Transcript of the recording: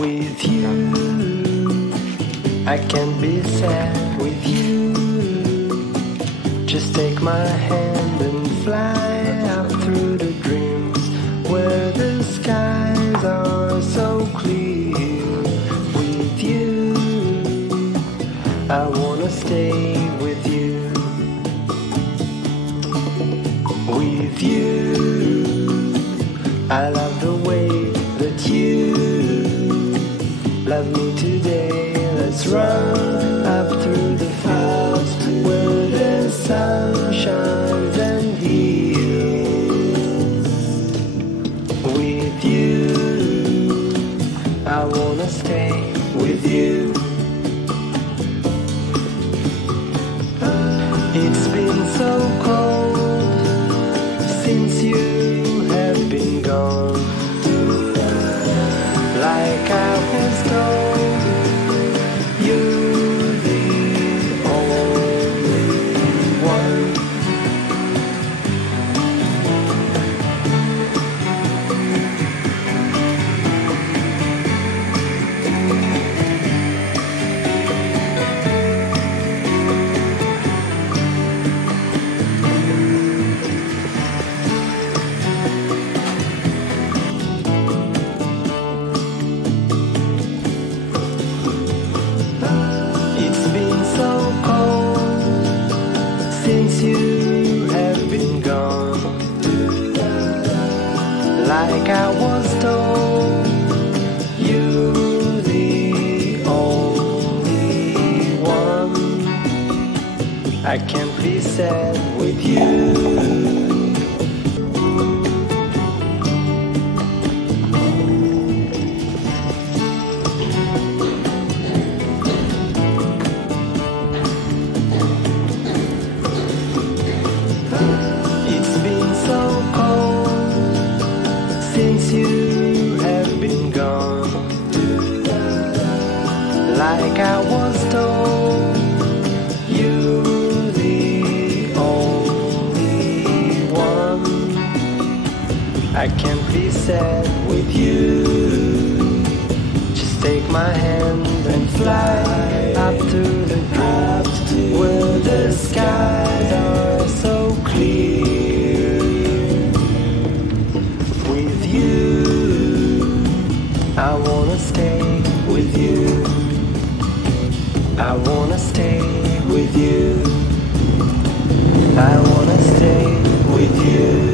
with you. I can't be sad with you. Just take my hand and fly up through the dreams where the skies are so clear. With you, I wanna stay with you. With you, I love the way that you love me today. Let's run up through the fields where the sun shines and heals. With you, I wanna stay with you. It's been so cold since you have been gone. Like I was told, you're the only one. It's been so cold since you have been gone. Like I was told, you're the only one. I can't be sad with you. It's been so cold since you have been gone. Like I was told, you're the only one. I can't be sad with you. Just take my hand and fly up to the dreams where the skies are so clear. With you, I wanna stay with you. I wanna stay with you. I wanna stay with you.